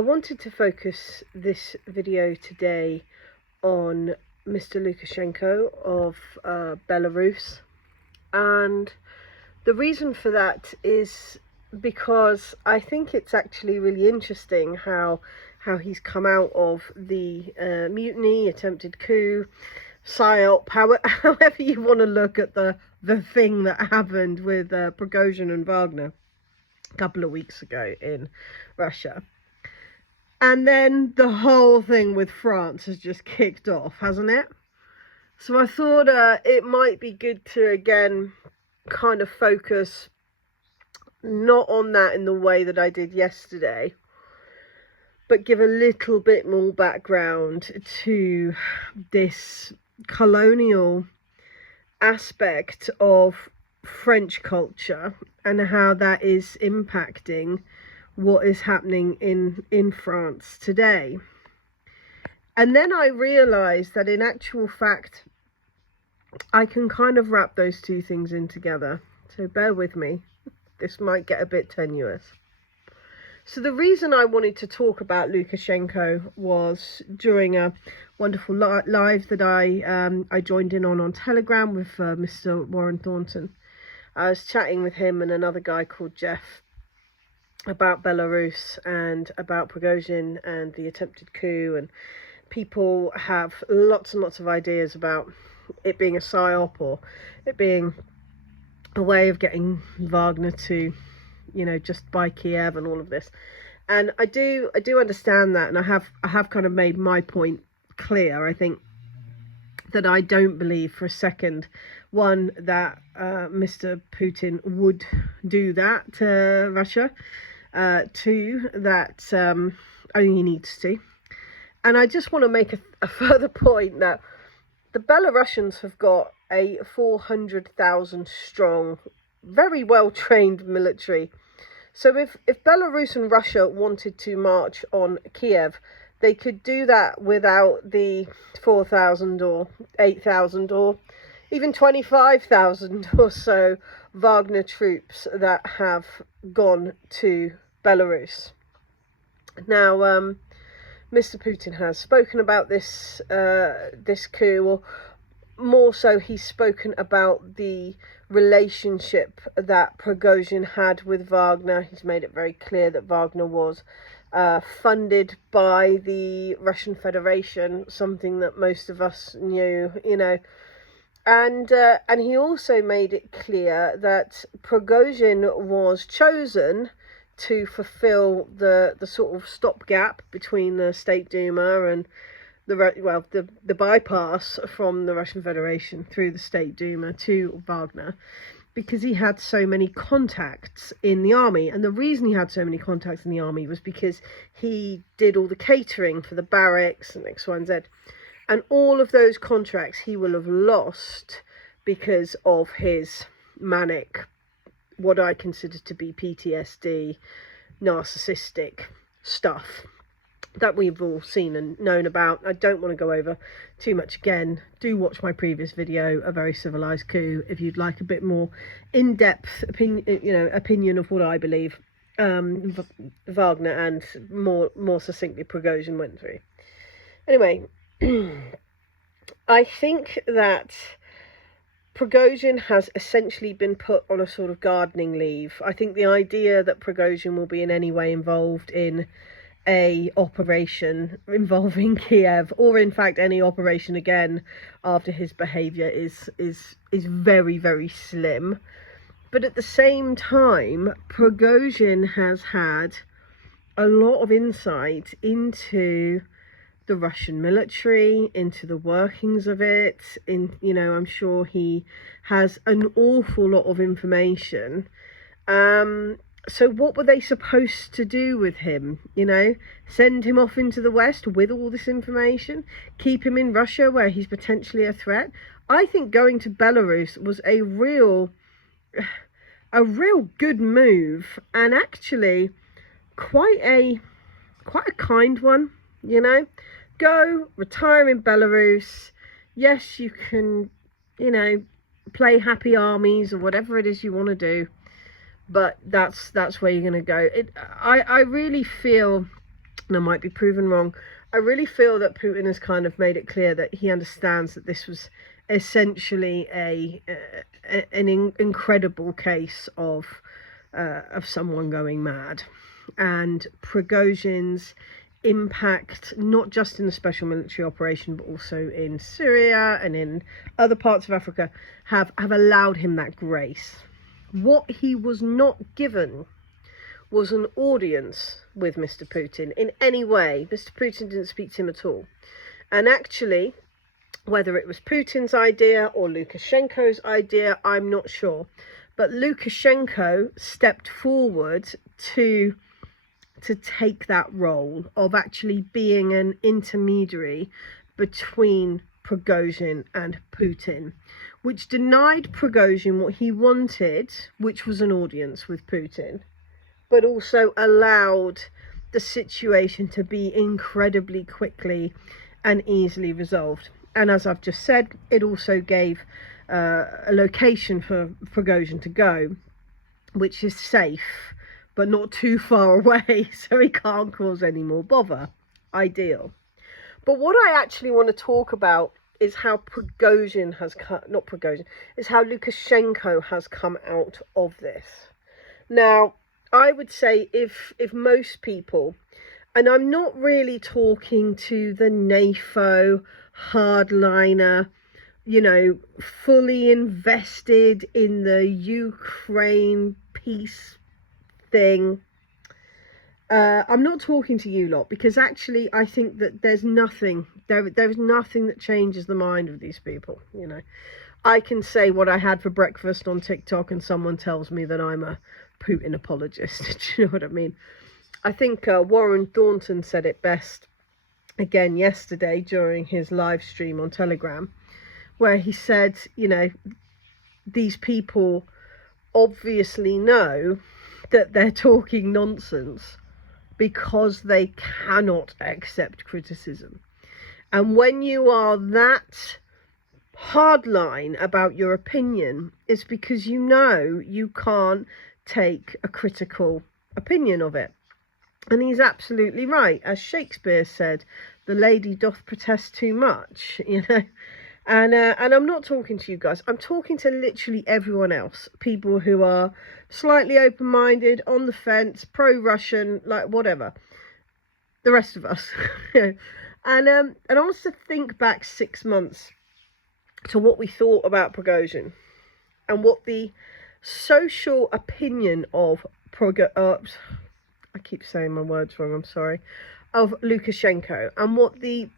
wanted to focus this video today on Mr. Lukashenko of Belarus, and the reason for that is because I think it's actually really interesting how he's come out of the mutiny, attempted coup, psyop, however you want to look at the thing that happened with Prigozhin and Wagner a couple of weeks ago in Russia. And then the whole thing with France has just kicked off, hasn't it? So I thought it might be good to, again, kind of focus not on that in the way that I did yesterday, but give a little bit more background to this colonial aspect of French culture and how that is impacting what is happening in France today. And then I realized that in actual fact I can kind of wrap those two things in together, so bear with me, this might get a bit tenuous. So the reason I wanted to talk about Lukashenko was during a wonderful live that I joined in on Telegram with Mr. Warren Thornton. I was chatting with him and another guy called Jeff about Belarus and about Prigozhin and the attempted coup, and people have lots and lots of ideas about it being a psyop or it being a way of getting Wagner to, you know, just buy Kiev and all of this. And I do understand that, and I have kind of made my point clear. I think that I don't believe for a second, one, that Mr. Putin would do that to Russia. Two, that only he needs to. And I just want to make a further point that the Belarusians have got a 400,000 strong, very well trained military. So if Belarus and Russia wanted to march on Kiev, they could do that without the 4,000 or 8,000 or even 25,000 or so Wagner troops that have gone to Belarus. Now, Mr. Putin has spoken about this coup, or more so, he's spoken about the relationship that Prigozhin had with Wagner. He's made it very clear that Wagner was funded by the Russian Federation, something that most of us knew, you know. And he also made it clear that Prigozhin was chosen to fulfill the sort of stopgap between the State Duma and the bypass from the Russian Federation through the State Duma to Wagner, because he had so many contacts in the army. And the reason he had so many contacts in the army was because he did all the catering for the barracks and X, Y, and Z. And all of those contracts he will have lost because of his manic, what I consider to be PTSD, narcissistic stuff that we've all seen and known about. I don't want to go over too much again. Do watch my previous video, A Very Civilized Coup, if you'd like a bit more in-depth opinion of what I believe Wagner and more succinctly Prigozhin went through. Anyway, I think that Prigozhin has essentially been put on a sort of gardening leave. I think the idea that Prigozhin will be in any way involved in a operation involving Kiev, or in fact any operation again after his behaviour, is very, very slim. But at the same time, Prigozhin has had a lot of insight into the Russian military, into the workings of it. I'm sure he has an awful lot of information. So what were they supposed to do with him? Send him off into the West with all this information? Keep him in Russia where he's potentially a threat? I think going to Belarus was a real good move, and actually quite a kind one, Go, retire in Belarus. Yes, you can, play happy armies or whatever it is you want to do, but that's where you're going to go. I really feel and I might be proven wrong, I really feel that Putin has kind of made it clear that he understands that this was essentially an incredible case of someone going mad, and Prigozhin's impact, not just in the special military operation but also in Syria and in other parts of Africa, have allowed him that grace. What he was not given was an audience with Mr. Putin in any way. Mr. Putin didn't speak to him at all. And actually, whether it was Putin's idea or Lukashenko's idea, I'm not sure. But Lukashenko stepped forward to take that role of actually being an intermediary between Prigozhin and Putin, which denied Prigozhin what he wanted, which was an audience with Putin, but also allowed the situation to be incredibly quickly and easily resolved. And as I've just said, it also gave a location for Prigozhin to go, which is safe, but not too far away, so he can't cause any more bother. Ideal. But what I actually want to talk about is how Prigozhin has not Prigozhin, is how Lukashenko has come out of this. Now, I would say if most people, and I'm not really talking to the NAFO hardliner, you know, fully invested in the Ukraine peace thing. I'm not talking to you lot, because actually I think that there's nothing that changes the mind of these people. You know, I can say what I had for breakfast on TikTok and someone tells me that I'm a Putin apologist. Do you know what I mean? I think Warren Thornton said it best again yesterday during his live stream on Telegram, where he said, you know, these people obviously know that they're talking nonsense because they cannot accept criticism. And when you are that hardline about your opinion, it's because you know you can't take a critical opinion of it. And he's absolutely right. As Shakespeare said, the lady doth protest too much, you know. And I'm not talking to you guys. I'm talking to literally everyone else. People who are slightly open-minded, on the fence, pro-Russian, like whatever. The rest of us. And I want us to think back 6 months to what we thought about Prigozhin and what the social opinion of I keep saying my words wrong, I'm sorry, of Lukashenko, and what the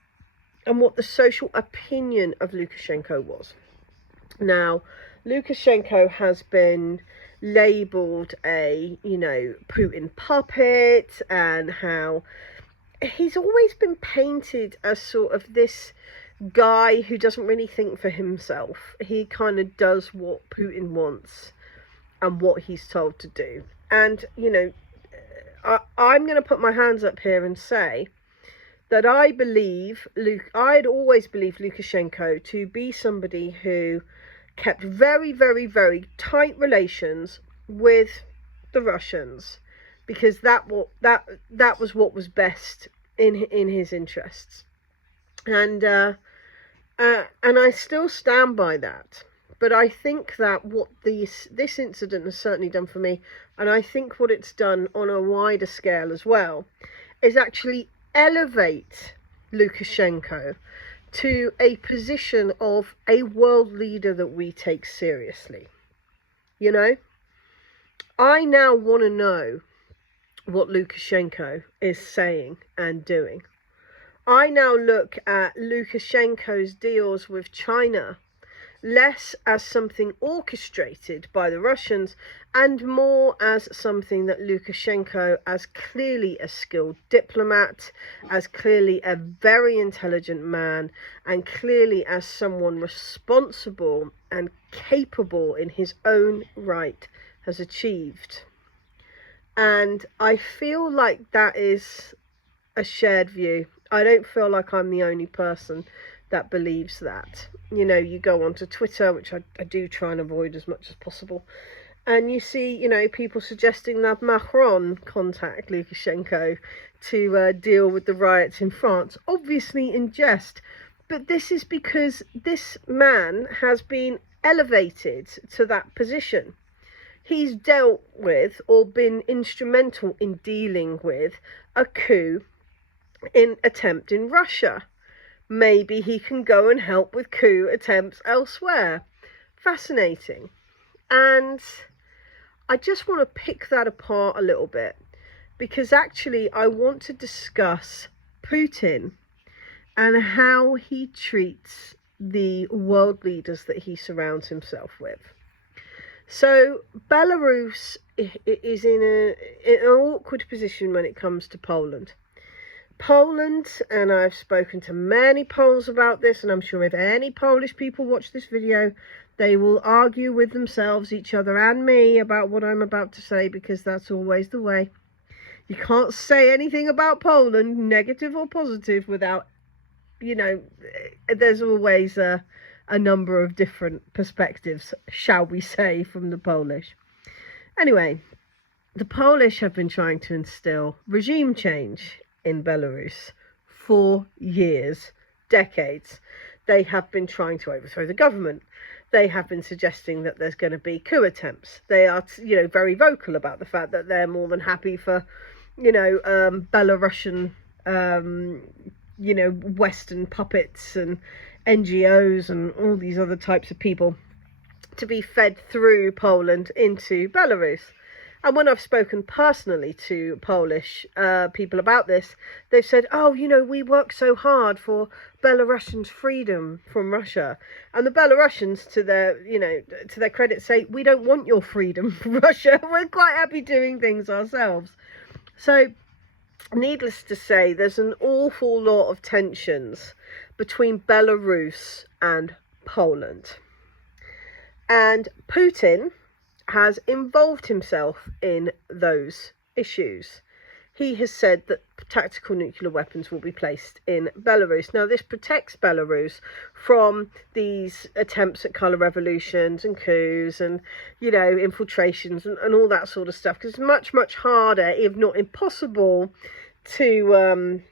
social opinion of Lukashenko was. Now, Lukashenko has been labelled a, you know, Putin puppet, and how he's always been painted as sort of this guy who doesn't really think for himself. He kind of does what Putin wants and what he's told to do. And, you know, I'm going to put my hands up here and say that I'd always believed Lukashenko to be somebody who kept very, very, very tight relations with the Russians, because that was what was best in his interests. And I still stand by that. But I think that what this incident has certainly done for me, and I think what it's done on a wider scale as well, is actually elevate Lukashenko to a position of a world leader that we take seriously. You know, I now want to know what Lukashenko is saying and doing. I now look at Lukashenko's deals with China less as something orchestrated by the Russians and more as something that Lukashenko, as clearly a skilled diplomat, as clearly a very intelligent man, and clearly as someone responsible and capable in his own right, has achieved. And I feel like that is a shared view. I don't feel like I'm the only person that believes that. You know, you go onto Twitter, which I do try and avoid as much as possible, And you see, you know, people suggesting that Macron contact Lukashenko to deal with the riots in France, obviously in jest. But this is because this man has been elevated to that position. He's dealt with or been instrumental in dealing with a coup attempt in Russia. Maybe he can go and help with coup attempts elsewhere. Fascinating. And I just want to pick that apart a little bit, because actually I want to discuss Putin and how he treats the world leaders that he surrounds himself with. So Belarus is in an awkward position when it comes to Poland. Poland, and I've spoken to many Poles about this, and I'm sure if any Polish people watch this video, they will argue with themselves, each other and me, about what I'm about to say, because that's always the way. You can't say anything about Poland, negative or positive, without, you know, there's always a number of different perspectives, shall we say, from the Polish. Anyway, the Polish have been trying to instill regime change in Belarus for years, decades. They have been trying to overthrow the government. They have been suggesting that there's going to be coup attempts. They are, you know, very vocal about the fact that they're more than happy for, you know, Belarusian, you know, Western puppets and NGOs and all these other types of people to be fed through Poland into Belarus. And when I've spoken personally to Polish people about this, they've said, oh, you know, we work so hard for Belarusians' freedom from Russia. And the Belarusians, to their, you know, to their credit, say, we don't want your freedom from Russia. We're quite happy doing things ourselves. So, needless to say, there's an awful lot of tensions between Belarus and Poland. And Putin has involved himself in those issues. He has said that tactical nuclear weapons will be placed in Belarus. Now, this protects Belarus from these attempts at colour revolutions and coups and, you know, infiltrations and all that sort of stuff, because it's much, much harder, if not impossible, to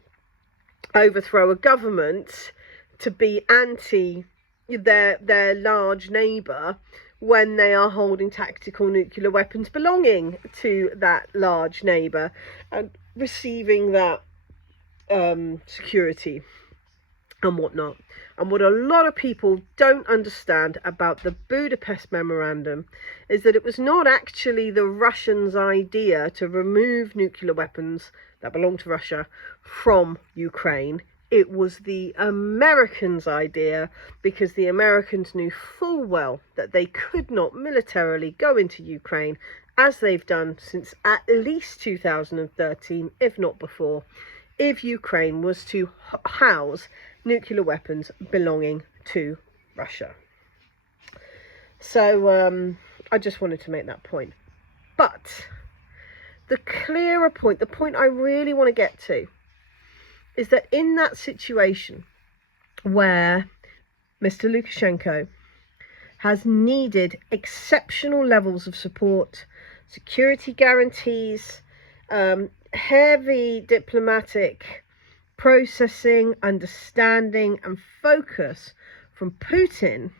overthrow a government, to be anti their large neighbour when they are holding tactical nuclear weapons belonging to that large neighbour and receiving that security and whatnot. And what a lot of people don't understand about the Budapest Memorandum is that it was not actually the Russians' idea to remove nuclear weapons that belong to Russia from Ukraine. It was the Americans' idea, because the Americans knew full well that they could not militarily go into Ukraine, as they've done since at least 2013, if not before, if Ukraine was to house nuclear weapons belonging to Russia. So I just wanted to make that point. But the clearer point, the point I really want to get to, is that in that situation where Mr. Lukashenko has needed exceptional levels of support, security guarantees, heavy diplomatic processing, understanding and focus from Putin,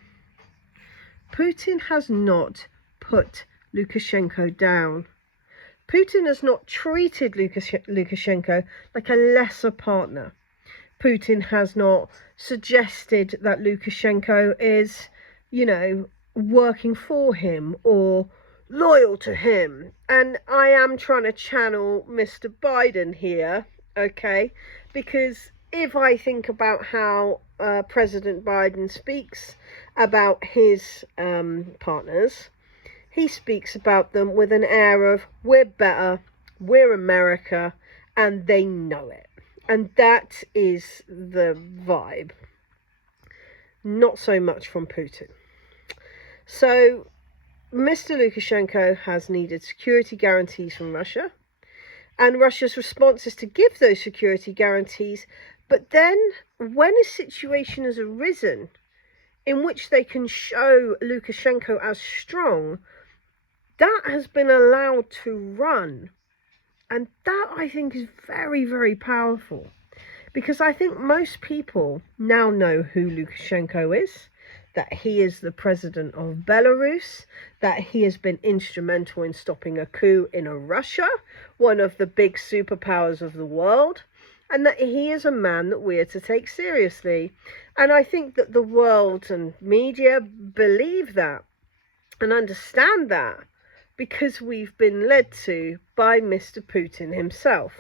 Putin has not put Lukashenko down. Putin has not treated Lukashenko like a lesser partner. Putin has not suggested that Lukashenko is, you know, working for him or loyal to him. And I am trying to channel Mr. Biden here, okay? Because if I think about how President Biden speaks about his partners, he speaks about them with an air of, we're better, we're America, and they know it. And that is the vibe. Not so much from Putin. So, Mr. Lukashenko has needed security guarantees from Russia. And Russia's response is to give those security guarantees. But then, when a situation has arisen in which they can show Lukashenko as strong, that has been allowed to run. And that, I think, is very, very powerful. Because I think most people now know who Lukashenko is, that he is the president of Belarus, that he has been instrumental in stopping a coup in Russia, one of the big superpowers of the world, and that he is a man that we are to take seriously. And I think that the world and media believe that and understand that because we've been led to by Mr. Putin himself.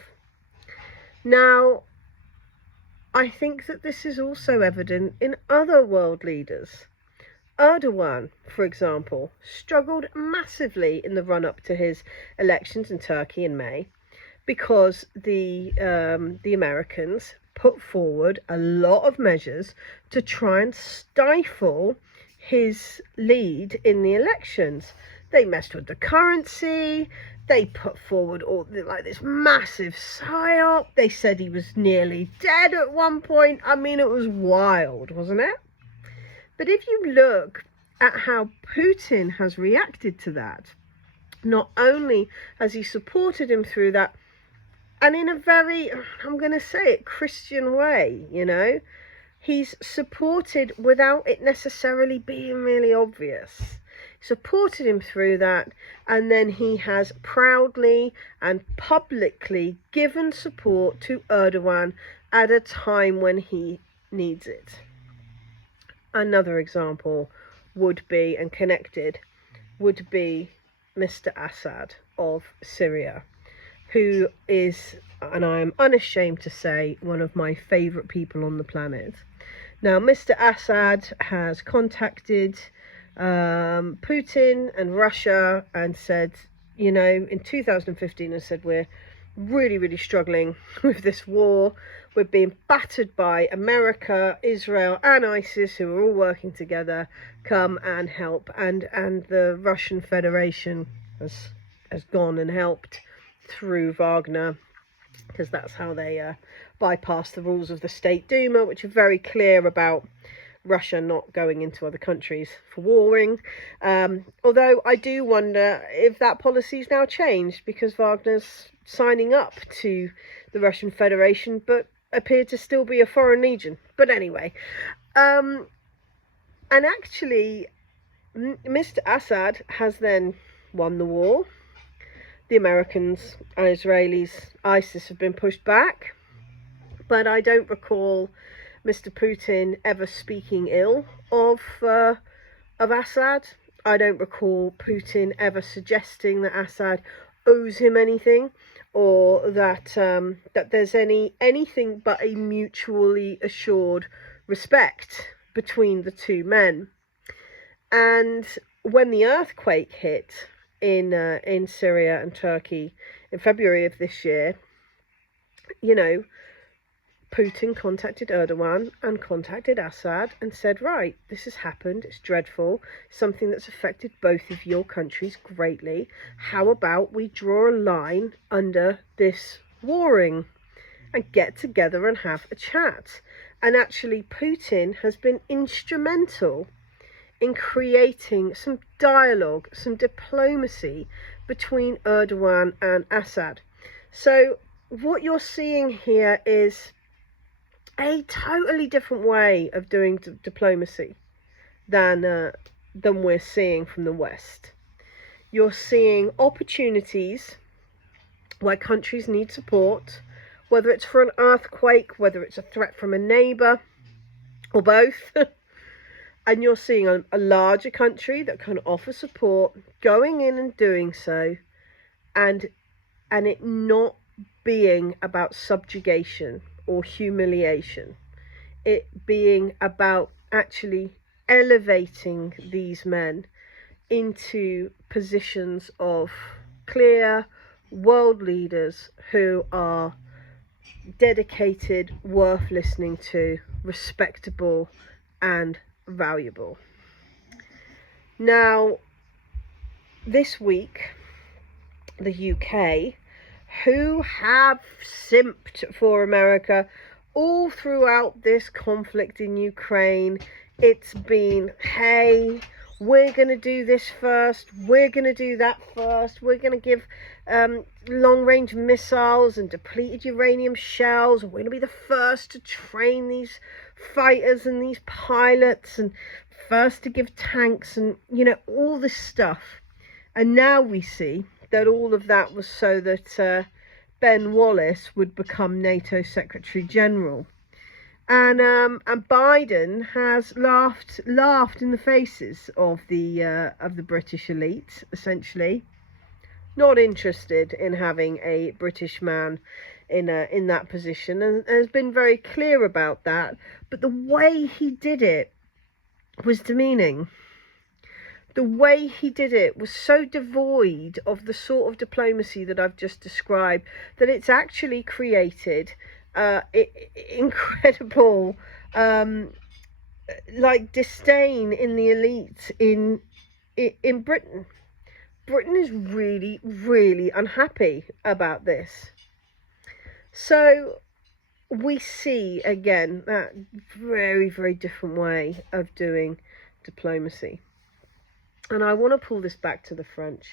Now, I think that this is also evident in other world leaders. Erdogan, for example, struggled massively in the run-up to his elections in Turkey in May because the Americans put forward a lot of measures to try and stifle his lead in the elections. They messed with the currency. They put forward all like this massive psyop. They said he was nearly dead at one point. I mean, it was wild, wasn't it? But if you look at how Putin has reacted to that, not only has he supported him through that, and in a very, I'm going to say it, Christian way, you know, he's supported without it necessarily being really obvious. Supported him through that, and then he has proudly and publicly given support to Erdogan at a time when he needs it. Another example would be, and connected, would be Mr. Assad of Syria, who is, and I am unashamed to say, one of my favourite people on the planet. Now, Mr. Assad has contacted Putin and Russia and said, you know, in 2015, and said, we're really, really struggling with this war. We're being battered by America, Israel and ISIS, who are all working together. Come and help. And the Russian Federation has gone and helped through Wagner, because that's how they bypass the rules of the State Duma, which are very clear about Russia not going into other countries for warring. Although I do wonder if that policy's now changed, because Wagner's signing up to the Russian Federation, but appeared to still be a foreign legion. But anyway, and actually, Mr. Assad has then won the war. The Americans and Israelis, ISIS, have been pushed back. But I don't recall Mr. Putin ever speaking ill of Assad. I don't recall Putin ever suggesting that Assad owes him anything, or that that there's anything but a mutually assured respect between the two men. And when the earthquake hit in Syria and Turkey in February of this year, you know, Putin contacted Erdogan and contacted Assad and said, right, this has happened, it's dreadful, something that's affected both of your countries greatly. How about we draw a line under this warring and get together and have a chat? And actually, Putin has been instrumental in creating some dialogue, some diplomacy between Erdogan and Assad. So what you're seeing here is a totally different way of doing diplomacy than we're seeing from the West. You're seeing opportunities where countries need support, whether it's for an earthquake, whether it's a threat from a neighbour, or both. And you're seeing a larger country that can offer support, going in and doing so, and it not being about subjugation or humiliation, it being about actually elevating these men into positions of clear world leaders who are dedicated, worth listening to, respectable and valuable. Now, this week, the UK, who have simped for America all throughout this conflict in Ukraine, it's been, hey, we're going to do this first, we're going to do that first, we're going to give long-range missiles and depleted uranium shells, we're going to be the first to train these fighters and these pilots, and first to give tanks, and you know, all this stuff. And now we see that all of that was so that Ben Wallace would become NATO Secretary General. And Biden has laughed in the faces of the British elite, essentially. Not interested in having a British man in that position, and has been very clear about that. But the way he did it was demeaning. The way he did it was so devoid of the sort of diplomacy that I've just described that it's actually created incredible like disdain in the elite in Britain. Britain is really, really unhappy about this. So we see again that very, very different way of doing diplomacy. And I want to pull this back to the French.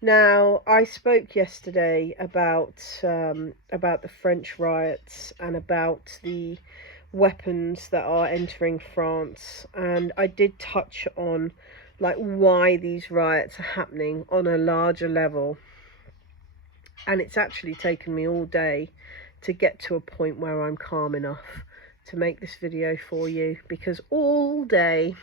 Now, I spoke yesterday about the French riots and about the weapons that are entering France, and I did touch on like why these riots are happening on a larger level. And it's actually taken me all day to get to a point where I'm calm enough to make this video for you, because all day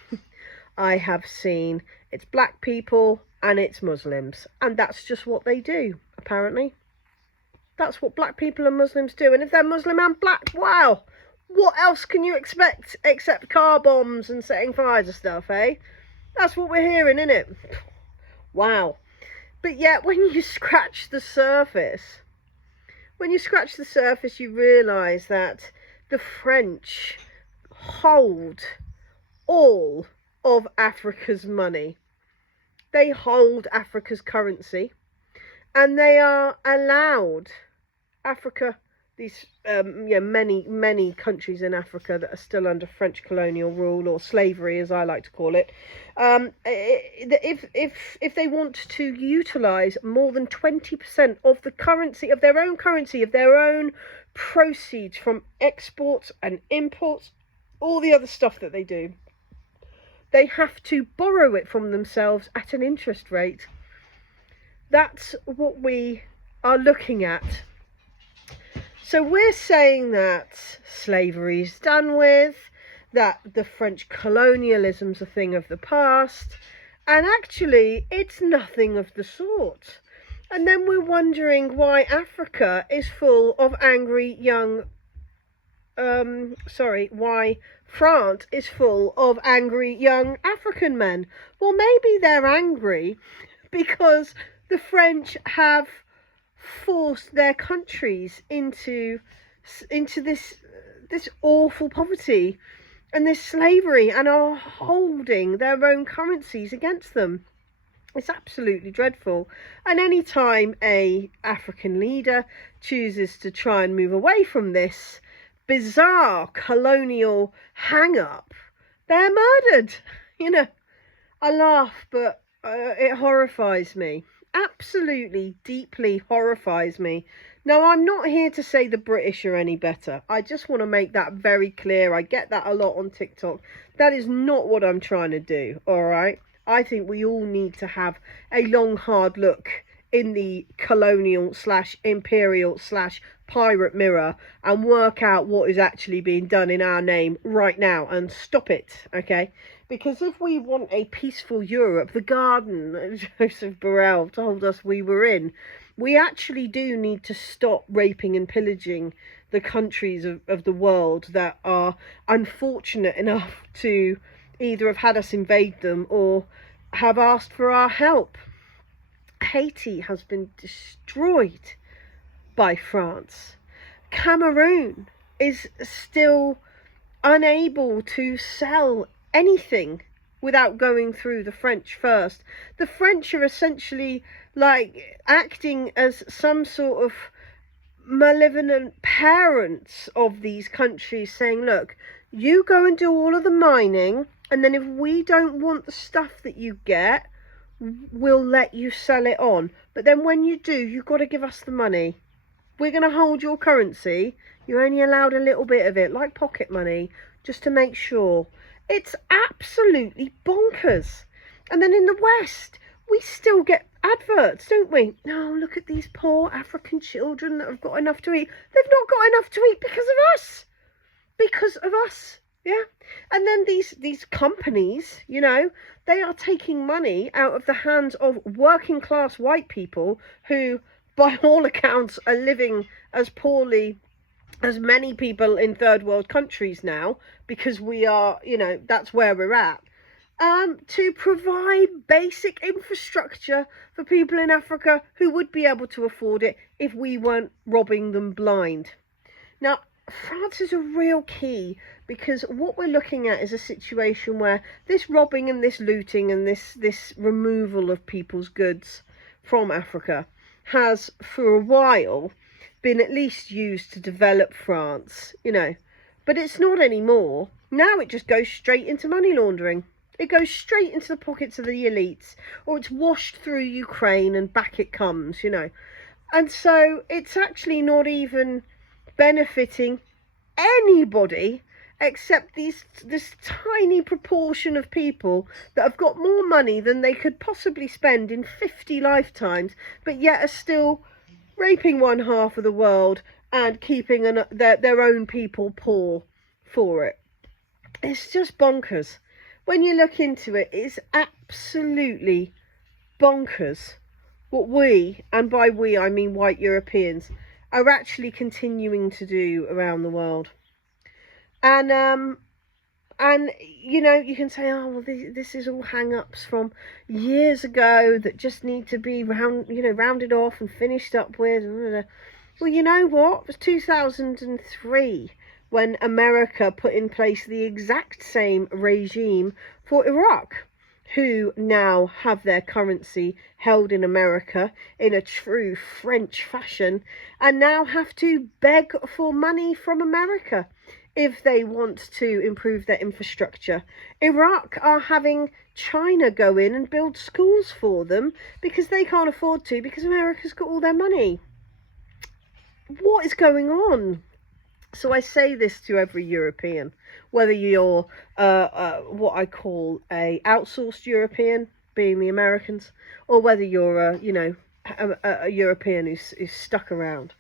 I have seen it's black people and it's Muslims, and that's just what they do, apparently. That's what black people and Muslims do. And if they're Muslim and black, wow, what else can you expect except car bombs and setting fires and stuff, eh? That's what we're hearing, innit? Wow. But yet, when you scratch the surface, you realise that the French hold all of Africa's money. They hold Africa's currency, and they are allowed Africa, these many countries in Africa that are still under French colonial rule, or slavery as I like to call it, if they want to utilise more than 20% of the currency, of their own proceeds from exports and imports, all the other stuff that they do, they have to borrow it from themselves at an interest rate. That's what we are looking at. So we're saying that slavery's done with, that the French colonialism's a thing of the past, and actually it's nothing of the sort. And then we're wondering why Africa is full of angry young why France is full of angry young African men. Well, maybe they're angry because the French have forced their countries into this awful poverty and this slavery, and are holding their own currencies against them. It's absolutely dreadful. And any time a African leader chooses to try and move away from this bizarre colonial hang-up, they're murdered. You know, I laugh, but it horrifies me. Absolutely, deeply horrifies me. Now, I'm not here to say the British are any better. I just want to make that very clear. I get that a lot on TikTok. That is not what I'm trying to do, all right? I think we all need to have a long, hard look in the colonial / imperial / pirate mirror and work out what is actually being done in our name right now and stop it, okay? Because if we want a peaceful Europe, the garden that Joseph Borrell told us we were in, we actually do need to stop raping and pillaging the countries of the world that are unfortunate enough to either have had us invade them or have asked for our help. Haiti has been destroyed by France. Cameroon is still unable to sell anything without going through the French first. The French are essentially like acting as some sort of malevolent parents of these countries, saying, look, you go and do all of the mining, And then if we don't want the stuff that you get, we'll let you sell it on. But then when you do, you've got to give us the money. We're going to hold your currency. You're only allowed a little bit of it, like pocket money, just to make sure. It's absolutely bonkers. And then in the West, we still get adverts, don't we? No, look at these poor African children that have got enough to eat. They've not got enough to eat because of us. Because of us. Yeah. And then these companies, you know, they are taking money out of the hands of working class white people who, by all accounts, are living as poorly as many people in third world countries now, because we are, you know, that's where we're at. To provide basic infrastructure for people in Africa who would be able to afford it if we weren't robbing them blind. Now, France is a real key, because what we're looking at is a situation where this robbing and this looting and this removal of people's goods from Africa has, for a while, been at least used to develop France, you know. But it's not anymore. Now it just goes straight into money laundering. It goes straight into the pockets of the elites, or it's washed through Ukraine and back it comes, you know. And so it's actually not even benefiting anybody except this tiny proportion of people that have got more money than they could possibly spend in 50 lifetimes, but yet are still raping one half of the world and keeping their own people poor for it. It's just bonkers. When you look into it, it's absolutely bonkers what we, and by we I mean white Europeans, are actually continuing to do around the world. And you know, you can say, oh well, this is all hang-ups from years ago that just need to be rounded off and finished up with. Well, you know what? It was 2003 when America put in place the exact same regime for Iraq, who now have their currency held in America in a true French fashion, and now have to beg for money from America if they want to improve their infrastructure. Iraq are having China go in and build schools for them because they can't afford to, because America's got all their money. What is going on? So I say this to every European, whether you're what I call a outsourced European, being the Americans, or whether you're a European who's stuck around.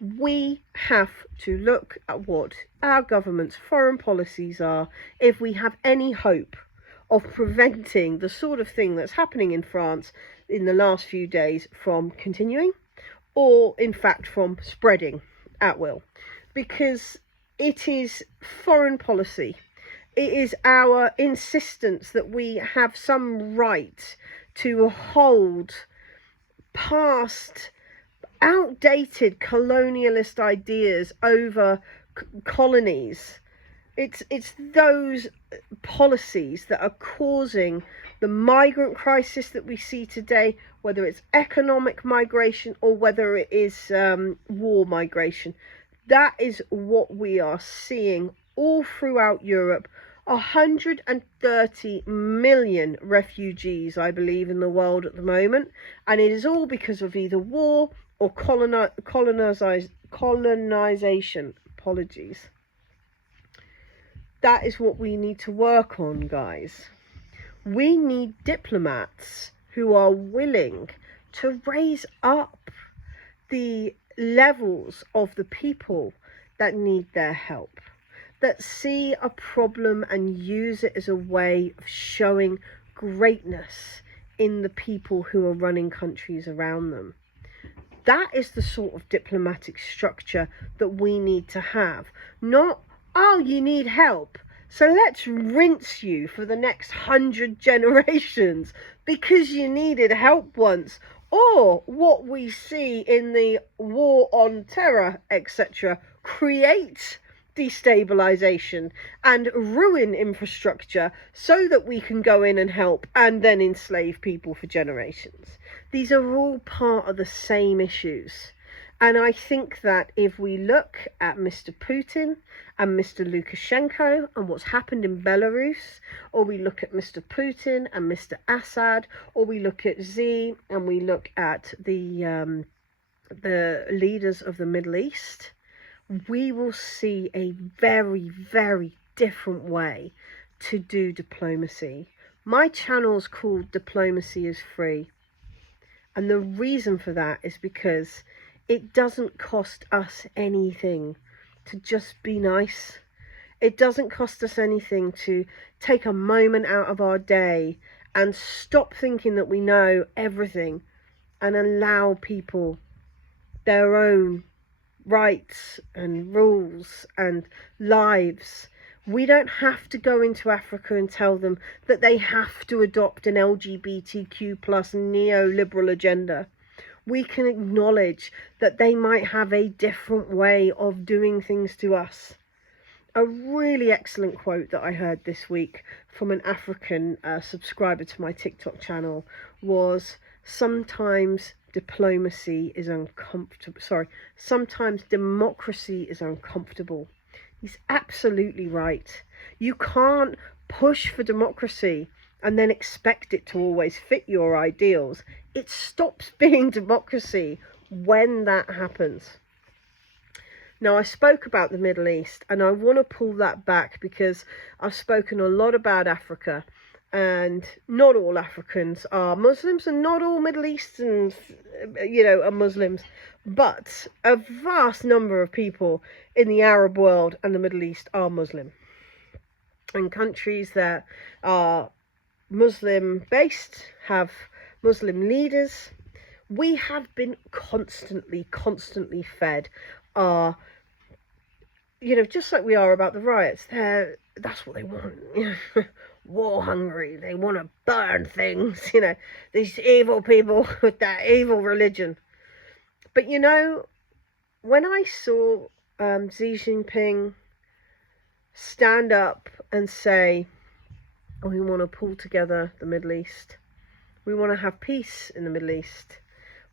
We have to look at what our government's foreign policies are if we have any hope of preventing the sort of thing that's happening in France in the last few days from continuing, or in fact from spreading at will. Because it is foreign policy. It is our insistence that we have some right to hold past outdated colonialist ideas over colonies. It's those policies that are causing the migrant crisis that we see today, whether it's economic migration or whether it is war migration. That is what we are seeing all throughout Europe. 130 million refugees, I believe, in the world at the moment. And it is all because of either war or colonization. Apologies. That is what we need to work on, guys. We need diplomats who are willing to raise up the levels of the people that need their help, that see a problem and use it as a way of showing greatness in the people who are running countries around them. That is the sort of diplomatic structure that we need to have. Not, oh, you need help, so let's rinse you for the next 100 generations because you needed help once. Or what we see in the war on terror, etc., create destabilization and ruin infrastructure so that we can go in and help and then enslave people for generations. These are all part of the same issues. And I think that if we look at Mr. Putin and Mr. Lukashenko and what's happened in Belarus, or we look at Mr. Putin and Mr. Assad, or we look at Xi and we look at the leaders of the Middle East, we will see a very, very different way to do diplomacy. My channel's called Diplomacy is Free. And the reason for that is because it doesn't cost us anything to just be nice. It doesn't cost us anything to take a moment out of our day and stop thinking that we know everything and allow people their own rights and rules and lives. We don't have to go into Africa and tell them that they have to adopt an LGBTQ plus neoliberal agenda. We can acknowledge that they might have a different way of doing things to us. A really excellent quote that I heard this week from an African subscriber to my TikTok channel was, sometimes diplomacy is uncomfortable. Sometimes democracy is uncomfortable. He's absolutely right. You can't push for democracy and then expect it to always fit your ideals. It stops being democracy when that happens. Now, I spoke about the Middle East, and I want to pull that back because I've spoken a lot about Africa, and not all Africans are Muslims, and not all Middle Easterns, are Muslims. But a vast number of people in the Arab world and the Middle East are Muslim. And countries that are Muslim-based have Muslim leaders. We have been constantly fed our, just like we are about the riots. That's what they want. War hungry. They want to burn things. These evil people with that evil religion. But when I saw Xi Jinping stand up and say, we want to pull together the Middle East, we want to have peace in the Middle East,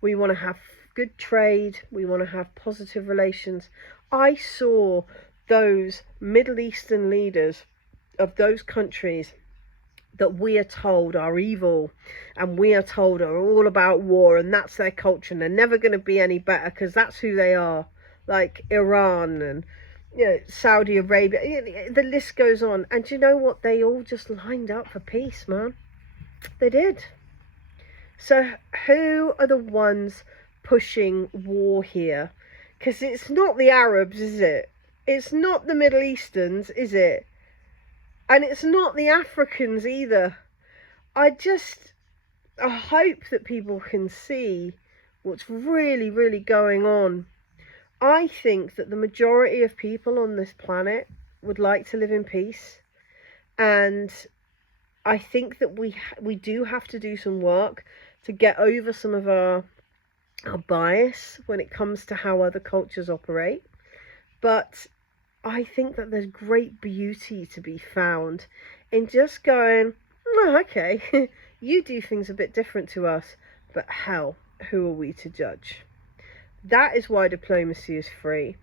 we want to have good trade, we want to have positive relations, I saw those Middle Eastern leaders of those countries that we are told are evil and we are told are all about war, and that's their culture and they're never going to be any better because that's who they are, like Iran and Saudi Arabia, the list goes on. And you know what? They all just lined up for peace, man. They did. So who are the ones pushing war here? Because it's not the Arabs, is it? It's not the Middle Easterns, is it? And it's not the Africans either. I hope that people can see what's really going on. I think that the majority of people on this planet would like to live in peace. And I think that we do have to do some work to get over some of our bias when it comes to how other cultures operate. But I think that there's great beauty to be found in just going, oh, okay, you do things a bit different to us, but hell, who are we to judge? That is why diplomacy is free.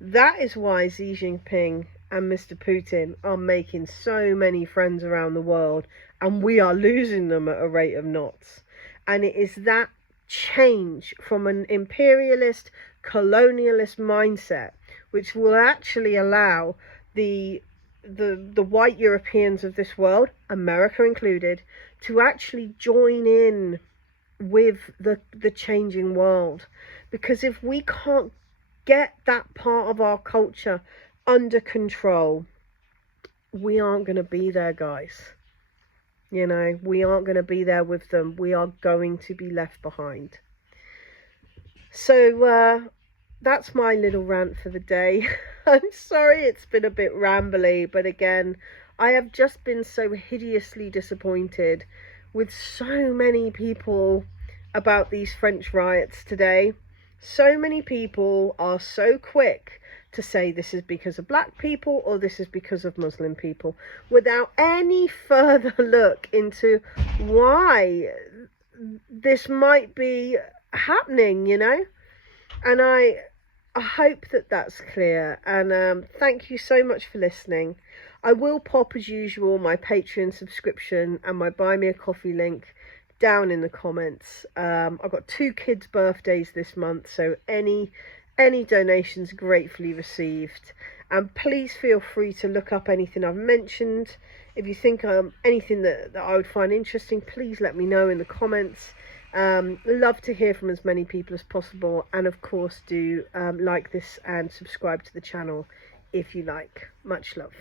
That is why Xi Jinping and Mr. Putin are making so many friends around the world, and we are losing them at a rate of knots. And it is that change from an imperialist, colonialist mindset which will actually allow the white Europeans of this world, America included, to actually join in with the changing world. Because if we can't get that part of our culture under control, we aren't going to be there, guys. We aren't going to be there with them. We are going to be left behind. So that's my little rant for the day. I'm sorry it's been a bit rambly, but again, I have just been so hideously disappointed with so many people about these French riots today. So many people are so quick to say this is because of black people or this is because of Muslim people, without any further look into why this might be happening, And I hope that that's clear, and thank you so much for listening. I will pop, as usual, my Patreon subscription and my Buy Me a Coffee link down in the comments. I've got 2 kids' birthdays this month, so any donations gratefully received. And please feel free to look up anything I've mentioned. If you think anything that I would find interesting, please let me know in the comments. Love to hear from as many people as possible, and of course do like this and subscribe to the channel if you like. Much love.